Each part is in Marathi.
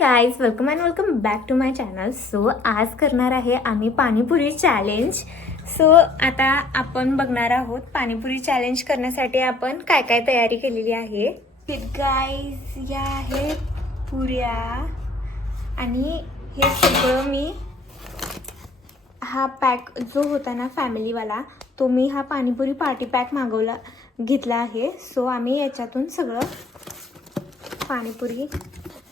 Guys, welcome and welcome back to my channel. So आज करणार आहे आम्ही पाणीपुरी चॅलेंज. सो आता आपण बघणार आहोत पाणीपुरी चॅलेंज करण्यासाठी आपण काय काय तयारी केलेली आहे. गाईज, या आहे पुऱ्या आणि हे सगळं मी हा पॅक जो होता ना फॅमिलीवाला, तो मी हा पाणीपुरी पार्टी पॅक घेतला आहे. सो आम्ही याच्यातून सगळं पाणीपुरी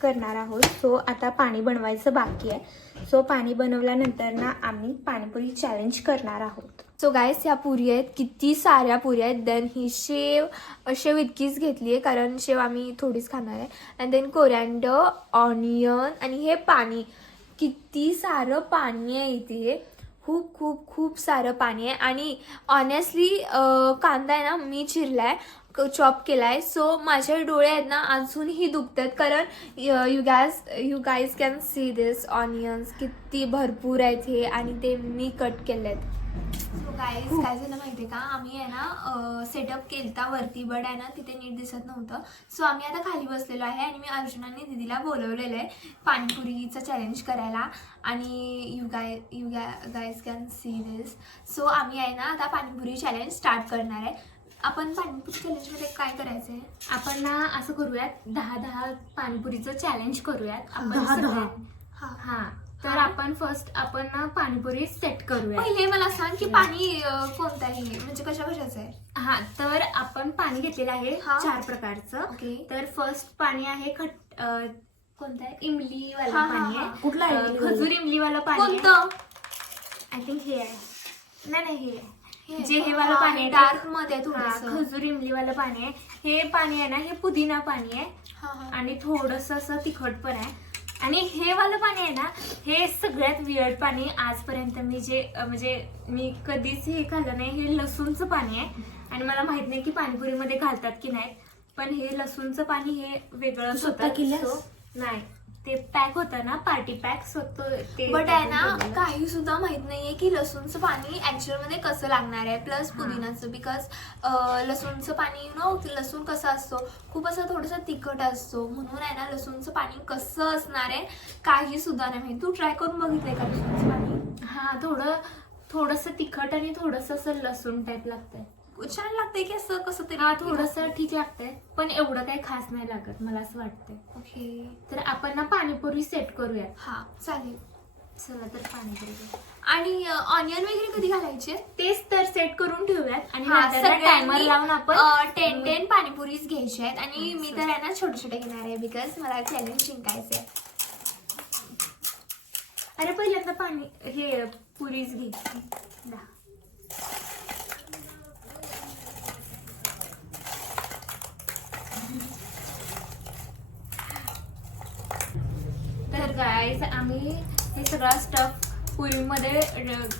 करणार आहोत. सो आता पाणी बनवायचं बाकी आहे. सो पाणी बनवल्यानंतर ना आम्ही पाणीपुरी चॅलेंज करणार आहोत. सो गाईस, ह्या पुरी आहेत, किती साऱ्या पुरी आहेत. देन ही शेव इतकीच घेतली आहे कारण शेव आम्ही थोडीच खाणार आहे. अँड देन कोरँडर, ऑनियन आणि हे पाणी. किती सारं पाणी आहे इथे, खूप खूप खूप सारं पाणी आहे. आणि ऑनेस्टली कांदा आहे ना मी चिरलाय, चॉप केलाय. सो माझे डोळे आहेत ना अजूनही दुखतात कारण you guys can see this onions किती भरपूर आहेत हे, आणि ते मी कट केलेत. सो गाईज, काय झालं माहिती आहे का, आम्ही आहे ना सेटअप केलता वरती, बट आहे ना तिथे नीट दिसत नव्हतं. सो आम्ही आता खाली बसलेलो आहे आणि मी अर्जुनाने दीदीला बोलवलेलं आहे पाणीपुरीचं चॅलेंज करायला. आणि you guys can see this. So आम्ही आहे ना आता पाणीपुरी चॅलेंज स्टार्ट करणार आहे. आपण पाणीपुरी चॅलेंजमध्ये काय करायचं आहे, आपण ना असं करूयात, 10 पाणीपुरीचं चॅलेंज करूयात आपण. 10. हा, तर आपण फर्स्ट आपण ना पाणीपुरी सेट करूया. पहिले मला सांग की पाणी कोणतं आहे, म्हणजे कशाचं आहे. हा, तर आपण पाणी घेतलेलं आहे 4 प्रकारचं. ओके. तर फर्स्ट पाणी आहे कोणतं आहे, इमलीवालं हा, पाणी हा, आहे. हा. कुठलं आहे, खजूर इमलीवालं पाणी आहे. कोणतं? आय थिंक हे आहे. नाही हे आहे. जे हे वालं पाणी आहे डार्क मध्ये हा, थोडंसं. खजूर इमलीवालं पाणी आहे. हे पाणी आहे ना, हे पुदिना पाणी आहे हा, हा. आणि थोडस असं तिखट पण आहे. आणि हे वालं पाणी आहे ना, हे सगळ्यात वियर्ड पाणी आजपर्यंत मी म्हणजे मी कधीच हे खाल्लं नाही. हे लसूणचं पाणी आहे आणि मला माहित नाही की पाणीपुरीमध्ये घालतात की नाही, पण हे लसूणचं पाणी हे वेगळंच स्वतः केलंस? होतं. नाही, ते पॅक होतं ना, पार्टी पॅक स्वतः ते. बट आहे ना काही सुद्धा माहित नाहीये की लसूणचं पाणी ऍक्च्युअल मध्ये कसं लागणार आहे, प्लस पुदिनाचं. बिकॉज लसूणचं पाणी लसूण कसं असतो, खूप असं थोडंसं तिखट असतो, म्हणून आहे ना लसूणचं पाणी कसं असणार आहे काही सुद्धा नाही माहिती. तू ट्राय करून बघितलंय का लसूणचं पाणी? हा, थोडंसं तिखट आणि थोडंसं असं लसूण टाईप लागतंय. छान लागतंय की असं कसं तरी? हा, थोडंसं ठीक लागतंय, पण एवढं काही खास नाही लागत मला असं वाटतंय. ओके, तर आपण ना पाणीपुरी सेट करूया. हा चालेल. चला तर पाणीपुरी. आणि ऑनियन वगैरे कधी घालायचे तेच तर सेट करून ठेवूयात आणि हा, टायमर लावून आपण 10 पाणीपुरीच घ्यायचे आहेत. आणि मी तर आहे ना छोटे छोटे घेणार आहे बिकॉज मला चॅलेंज जिंकायचं आहे. अरे पहिल्यातलं पाणी हे पुरीच घे. तर गाईज, आम्ही हे सगळा स्टफ पुरीमध्ये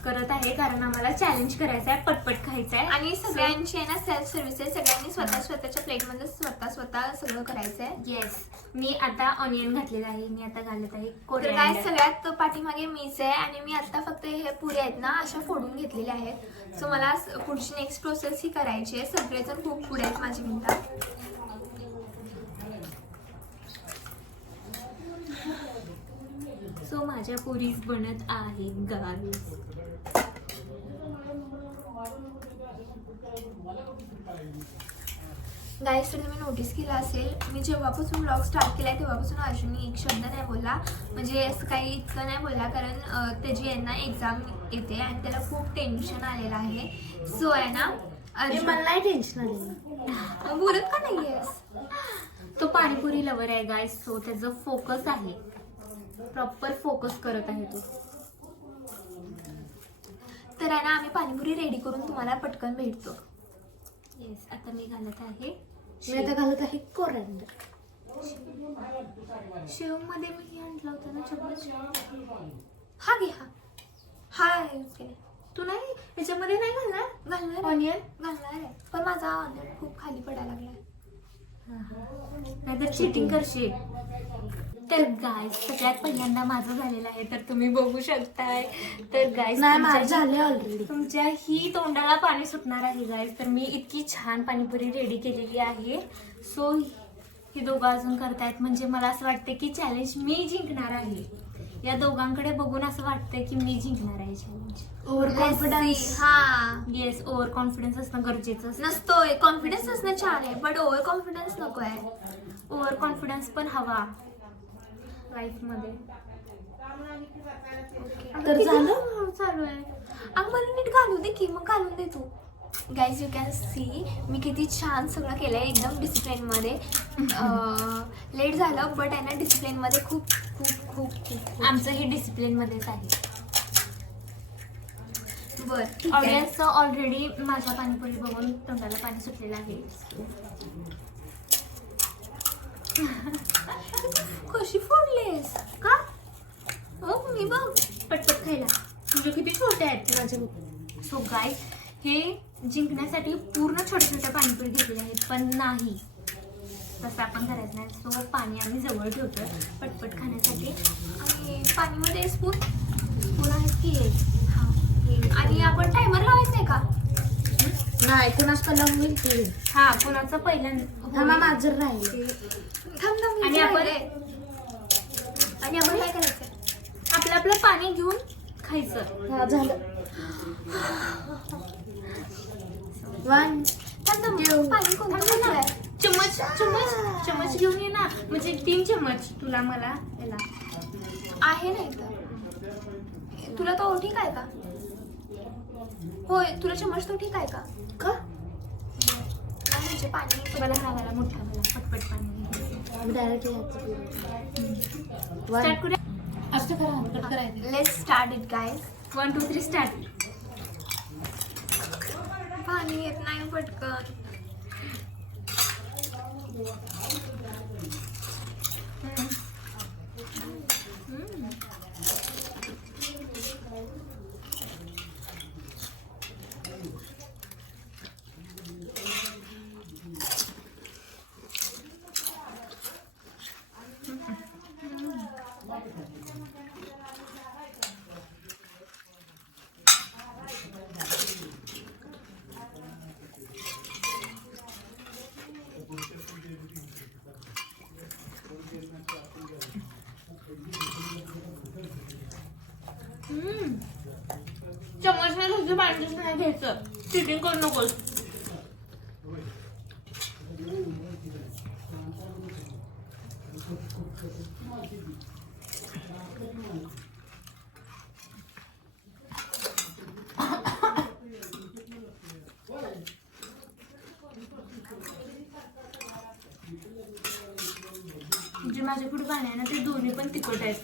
करत आहे कारण आम्हाला चॅलेंज करायचं आहे, पटपट खायचं आहे. आणि सगळ्यांची आहे ना सेल्फ सर्व्हिस आहे, सगळ्यांनी स्वतःच्या प्लेटमध्ये स्वतः सगळं करायचं आहे. येस, मी आता ऑनियन घातलेलं आहे, मी आता घालत आहे तर काय सगळ्यात पाठीमागे मीच आहे आणि मी आता फक्त हे पुऱ्या आहेत ना अशा फोडून घेतलेल्या आहेत. सो मला पुढची नेक्स्ट प्रोसेस ही करायची आहे. सगळेजण खूप पुऱ्या आहेत माझी मिनिटात. सो माझ्या पुरीज बनत आहे गाईज. गाईस, तर तुम्ही नोटीस केलं असेल, मी जेव्हापासून ब्लॉग स्टार्ट केलाय तेव्हापासून अर्जुनने एक शब्द नाही बोलला. म्हणजे असं काही इतकं नाही बोलला कारण त्याची आहे ना एक्झाम येते आणि त्याला खूप टेन्शन आलेलं आहे. सो आहे ना मला नाही टेन्शन आलेलं. बोलत का नाहीयेस? तो पाणीपुरी लवर आहे गाईज. सो त्याचं फोकस आहे, प्रॉपर फोकस करत आहे तो. तर आहे ना आम्ही पाणीपुरी रेडी करून तुम्हाला पटकन भेटतो. येस, आता मी घालत आहे कोरंडर. शेव मध्ये मी हे आणलं होतं ना चम्मच. हा घे. हा ओके. तू नाही याच्यामध्ये नाही घालणार ऑनियन घालणार आहे, पण माझा ऑनियन खूप खाली पडायला लागलाय. नाहीतर चिटिंग करशील. तर गाईज, सगळ्यात पहिल्यांदा माझं झालेलं आहे, तर तुम्ही बघू शकताय. तर गाईज, झाले ऑलरेडी. तुमच्या ही तोंडाला पाणी सुटणार आहे गाईज. तर मी इतकी छान पाणीपुरी रेडी केलेली आहे. सो हे दोघं अजून करतायत, म्हणजे मला असं वाटतं की चॅलेंज मी जिंकणार आहे. या दोघांकडे बघून असं वाटतंय की मी जिंकणार आहे चॅलेंज. Over confidence. हा, येस, ओव्हर कॉन्फिडन्स असणं गरजेचं असतं. नसतोय. कॉन्फिडन्स असणं छान आहे, बट ओव्हर कॉन्फिडन्स नको आहे. ओव्हर कॉन्फिडन्स पण हवा लाईफ मध्ये. तर झालं. चालू आहे. अगं मला नीट घालू दे की, मग घालून दे तू. गाईज यू कॅन सी मी किती छान सगळं केलं आहे, एकदम डिसिप्लिनमध्ये. लेट झालं बट आहे ना, डिसिप्लिनमध्ये खूप खूप खूप खूप आमचं हे डिसिप्लिन मध्येच आहे. बरं ठीक आहे. ऑडियन्स ऑलरेडी माझ्या पाणीपुरी बघून तोंडाला पाणी सुटलेलं आहे. कशी फोडलेस का? हो मी बघ पटपट खायला. तुझे किती छोटे आहेत माझे. सो गाईज, हे जिंकण्यासाठी पूर्ण छोट्या छोट्या पाणीपुरी घेतलेल्या आहेत, पण नाही तसं आपण करायचं नाही. सो पाणी आम्ही जवळ ठेवतो पटपट खाण्यासाठी. आणि पाणीमध्ये स्पून आहेत की हा, हे आणि आपण टायमर लावायचं आहे का? नाही कुणाच कलम होईल की. हा, कोणाचं पहिल्यांदा थांबा माझं राहील. थांब थांब आणि इथे आपण- राहिलंय. आणि आपण काय करायचं? आपलं आपलं पाणी घेऊन खायचं. हा झालं. 1 थांब थांब, ठेव. पाणी कोणतं कोणतं आहे? चम्मच चम्मच चम्मच घेऊन ये ना, म्हणजे 3 चम्मच तुला मला याला. आहे ना इथं. तुला तो ठीक आहे का? होय, तुला चम्मच तो ठीक आहे का? का नाही म्हणजे पाणी मला हवाला मोठा मला पटपट पाणी. डायरेक्ट स्टार्ट करूया. असं करा कट करायचं. Let's start it guys. 1 2 3 start. पाणी येत नाही पटकन. चम्मचने तुझं पाणी नाही घ्यायचं. चिटिंग करू नकोस. जे माझ्या पुढे पाणी आहे ना, ते दोन्ही पण तिखट आहेत.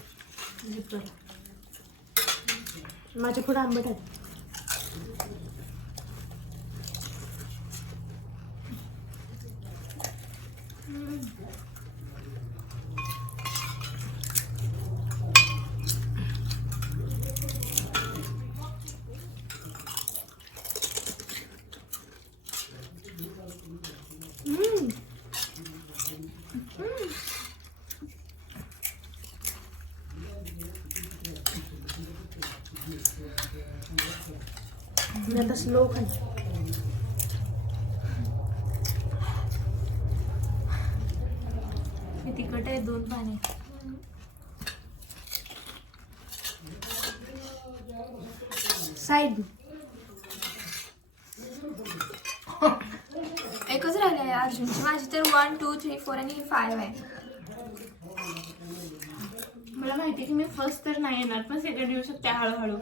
माझ्या पुढे आंबट आहे. मी आता स्लो खाईल. हे तिखट आहे, 2 पाणी. साईड एकच राहिले आहे अर्जुनची. माझी तर 1 2 3 4 आणि 5 आहे. मला माहिती आहे की मी फर्स्ट तर नाही येणार, पण सेकंड येऊ शकते हळूहळू.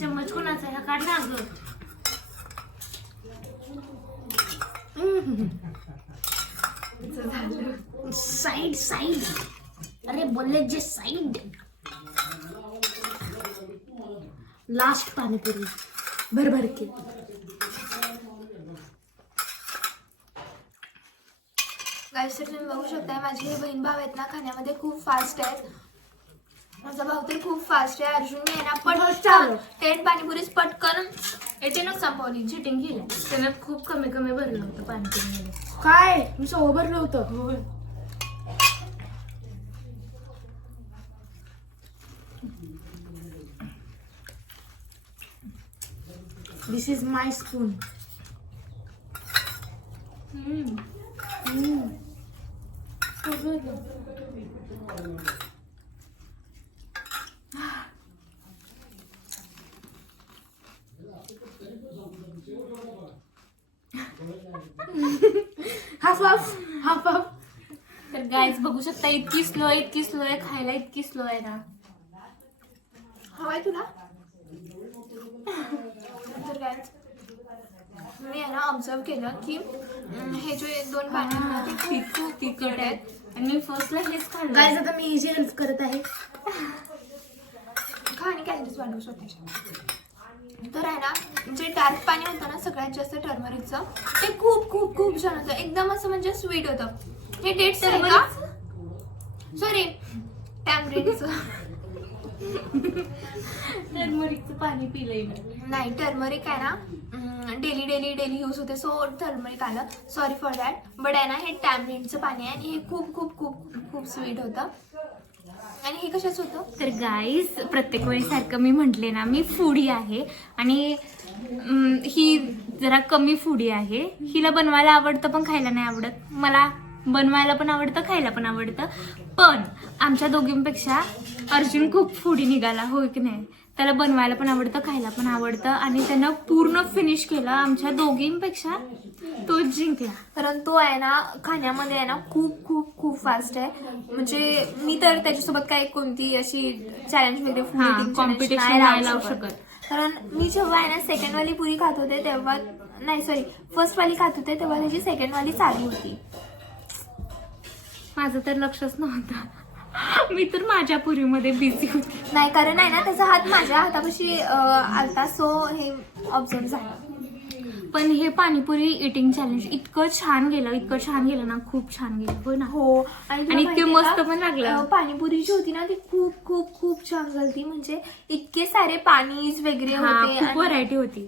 चम्मच कोणाचा आहे? हा काढ ना गं. Side side. अरे बोलले जे साईड. लास्ट पाणीपुरी भरभर के. गाईस तर तुम्ही बघू शकता माझे हे बहीण भाऊ आहेत ना खाण्यामध्ये खूप फास्ट आहेत. माझा भाऊ तर खूप फास्ट आहे. अर्जुनने आहे ना पटकन 10 पाणीपुरीच पटकन एटेनच संपवली. चिटिंग केलं त्यानं खूप कमी कमी भरलं होतं पाणीपुरीमध्ये. काय मी सगळं भरलं होतं. This is my spoon. Half half. तर गाईज बघू शकता इतकी स्लो आहे खायला, इतकी स्लो आहे ना. हवाय तुला. तर guys, मी आहे ना ऑब्झर्व केलं की हे जे 2 पाणी आहेत ना ते खूप तिखट आहेत आणि मी फर्स्टला हेच खाल्लं. गाईज आता मी हिची हेल्प करत आहे. खा आणि कॅलरीज वाढवू स्वतःच्या. तर आहे ना जे डार्क पाणी होतं ना सगळ्यात जास्त टर्मरिकचं ते खूप खूप खूप छान होतं. एकदम असं म्हणजे स्वीट होतं. हे डेट्स आहे का? सॉरी टॅमरिनचं. टर्मरिकचं पाणी पिलंय ना. नाही टर्मरिक आहे ना डेली यूज होते सो टर्मरिक आलं. Sorry for that. बट आहे ना हे टॅमरिनचं पाणी आहे आणि हे खूप खूप खूप खूप स्वीट होतं. आणि हे कशाच होतं? तर गाईज प्रत्येक वेळी सारखं मी म्हटले ना मी फूडी आहे आणि ही जरा कमी फूडी आहे. हिला बनवायला आवडतं पण खायला नाही आवडत. मला बनवायला पण आवडतं खायला पण आवडतं. पण आमच्या दोघींपेक्षा अर्जुन खूप फूडी निघाला होय की नाही. त्याला बनवायला पण आवडतं खायला पण आवडतं आणि त्यानं पूर्ण फिनिश केलं. आमच्या दोघींपेक्षा तोच जिंकला. कारण तो आहे ना खाण्यामध्ये आहे ना खूप खूप खूप फास्ट आहे. म्हणजे मी तर त्याच्यासोबत काही कोणती अशी चॅलेंज वगैरे food eating challenge कॉम्पिटिशन नाही लावू शकत. कारण मी जेव्हा आहे ना सेकंड वाली पुरी खात होते तेव्हा नाही सॉरी फर्स्ट वाली खात होते तेव्हा त्याची सेकंड वाली चालू होती. माझं तर लक्षच नव्हतं. मी तर माझ्या पुरीमध्ये बिझी होते. नाही कारण आहे ना त्याचा हात माझ्या हातापाशी आलता सो हे ऑब्झर्व झालं. पण हे पाणीपुरी इटिंग चॅलेंज इतकं छान गेलं ना. खूप छान गेलं होय ना. हो आणि तुला इतके माहितीये मस्त का, पण लागलं. पाणीपुरी जी होती ना ती खूप खूप खूप छान झाली. म्हणजे इतके सारे पाणीज वगैरे हा होते खूप आणि व्हरायटी होती.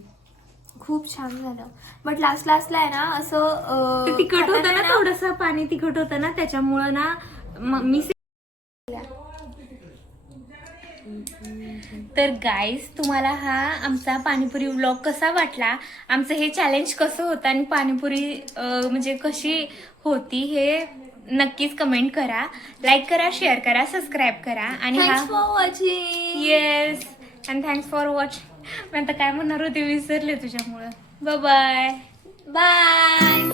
खूप छान झालं. बट लास्टला आहे ना असं ते तिखट होतं खाताना ना थोडंसं पाणी तिखट होतं ना त्याच्यामुळं ना मी तर गाईज तुम्हाला हा आमचा पाणीपुरी व्लॉग कसा वाटला, आमचं हे चॅलेंज कसं होतं आणि पाणीपुरी म्हणजे कशी होती हे नक्कीच कमेंट करा. लाईक करा, शेअर करा, सबस्क्राईब करा आणि thanks for watching. Yes and thanks for watching. मी आता काय म्हणणार होते विसरले तुझ्यामुळं. Bye bye.